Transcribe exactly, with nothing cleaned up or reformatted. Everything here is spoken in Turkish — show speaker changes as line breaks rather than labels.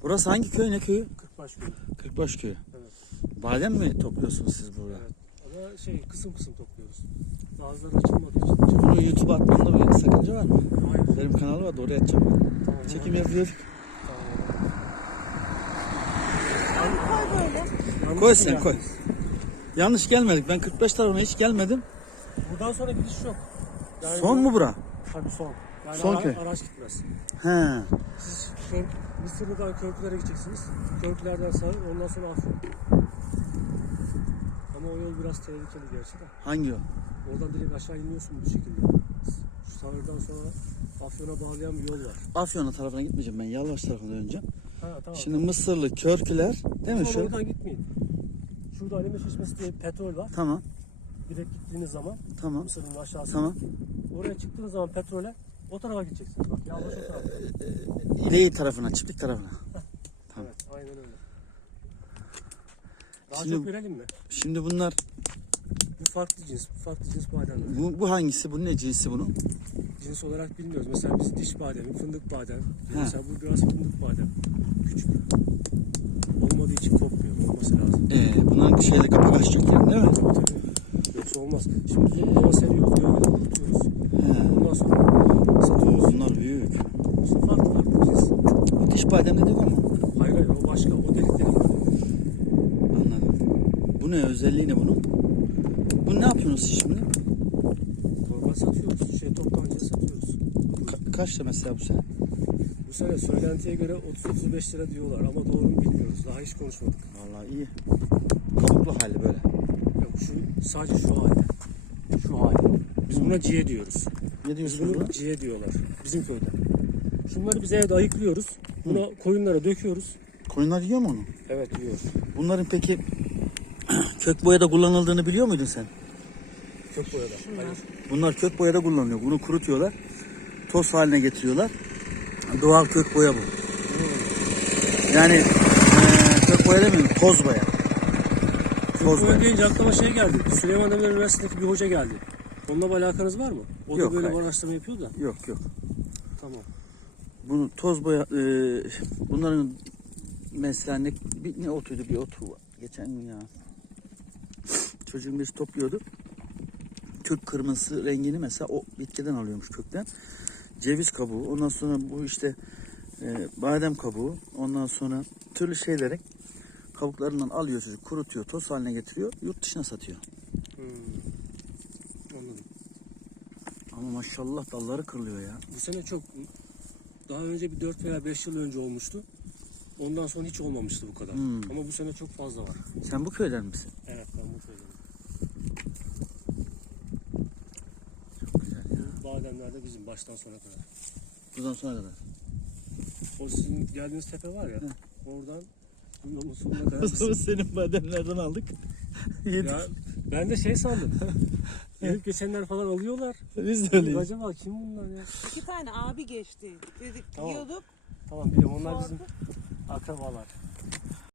Burası hangi köy, ne köyü?
Kırkbaş köyü.
Kırkbaş köyü.
Evet.
Badem mi topluyorsunuz siz burada?
Evet. Ama şey kısım kısım topluyoruz. Bazıları açılmadığı için.
Bunu YouTube'a atmamda bir sakınca var mı?
Hayır.
Benim kanal var da oraya atacağım ben.
Tamam,
Çekim
tamam.
yapıyorduk.
Tamam.
Koy böyle.
Yanlış
Koy
mı
sen, koy.
geldiniz?
Yanlış gelmedik. Ben kırk beş tarafına hiç gelmedim.
Buradan sonra gidiş yok. Yani
Son
bu-
mu bura?
Tabii son. Yani
Son
ara-
köy.
araç gitmez.
He.
Siz kör, Mısırlı'dan Körklere gideceksiniz. Körklerden sağa, ondan sonra Afyon. Ama o yol biraz tehlikeli gerçi de.
Hangi o?
Oradan direkt aşağı iniyorsun bu şekilde. Şu sahilden sonra Afyon'a bağlayan bir yol var.
Afyon'a tarafına gitmeyeceğim ben. Yalvaç tarafına döneceğim.
Ha tamam.
Şimdi Mısırlı, Körküler değil mi
Sonra
şu?
oradan gitmeyin. Şurada Aleme Çeşmesi diye bir petrol var.
Tamam.
Direkt gittiğiniz zaman
Tamam.
Mısır'ın aşağısı.
Tamam.
Oraya çıktığınız zaman petrole o tarafa gideceksiniz. Bak yalnız o tarafa.
İleği tarafına, çiftlik tarafına. Tamam.
Evet aynen öyle. Daha
Şimdi-
çok verelim mi?
Şimdi bunlar,
Bu farklı cins, bu farklı cins bademler.
bu, bu hangisi? Bu ne cinsi bunun?
Cins olarak bilmiyoruz. Mesela biz diş bademi, fındık badem.
He.
Mesela bu biraz fındık badem. Küçük. Olmadığı için topluyor. Olması lazım.
Ee, bunların şeyle kapak açacak yani değil mi?
Tabii tabii. Yoksa olmaz. Şimdi biz bunu dama seriyoruz, gölgede kurutuyoruz.
He.
Ondan sonra satıyoruz.
Bunlar büyük.
İşte farklı farklı cins.
Bu diş badem dedik o mu?
Hayır hayır o başka. O delikleri var.
Anladım. Bu ne? Özelliği ne bunun? Bu ne yapıyorsunuz siz şimdi?
Normal satıyoruz. Şey toptancıya satıyoruz.
Ka- kaçta mesela bu sene?
Bu sene söylentiye göre otuz otuz beş lira diyorlar ama doğru mu bilmiyoruz. Daha hiç konuşmadık.
Vallahi iyi. Kabuklu hali böyle.
Yok şu sadece şu hali. Şu hali. Biz buna ciğe diyoruz.
Ne
Biz
diyorsunuz
bunu
buna?
ciğe diyorlar. Bizim köyde. Şunları biz evde ayıklıyoruz. Buna koyunlara döküyoruz.
Koyunlar yiyor mu onu?
Evet yiyoruz.
Bunların peki kök boyada kullanıldığını biliyor muydun sen?
Kök boyada. Hayır.
Bunlar kök boyada kullanılıyor. Bunu kurutuyorlar. Toz haline getiriyorlar. Doğal kök boya bu. Yani eee kök boya demiyorum, toz boya. Toz
Kök
boya.
boya deyince aklıma şey geldi. Süleyman Demirel Üniversitesi'ndeki bir hoca geldi. Onunla bir alakanız var mı? O
Yok,
da böyle bir
hayır.
araştırma yapıyor da.
Yok yok.
Tamam.
Bunu toz boya, eee, bunların mesela ne, bir, ne otuydu bir otu var. Geçen gün ya. Çocuğun birisi topluyordu. Kök kırmızı rengini mesela o bitkiden alıyormuş, kökten. Ceviz kabuğu, ondan sonra bu işte e, badem kabuğu, ondan sonra türlü şeyleri kabuklarından alıyor çocuk, kurutuyor, toz haline getiriyor, yurt dışına satıyor.
Hmm. Anladım.
Ama maşallah dalları kırılıyor ya.
Bu sene çok daha önce bir dört veya beş yıl önce olmuştu. Ondan sonra hiç olmamıştı bu kadar.
Hmm.
Ama bu sene çok fazla var.
Sen bu köyden misin?
Evet ben bu köydenim.
Çok güzel ya.
Bu bademler de bizim baştan sona kadar.
Buradan sonra kadar.
O sizin geldiğiniz tepe var ya.
Hı.
Oradan yolun sonuna kadar bizim.
Senin bademlerden aldık. Yedik.
Ya ben de şey sandım. Gelip geçenler falan alıyorlar.
Biz de öyleyiz.
Acaba kim bunlar ya?
İki tane abi geçti. Dedik
Tamam.
yiyorduk.
Tamam biliyorum onlar
Sorduk.
bizim akrabalar.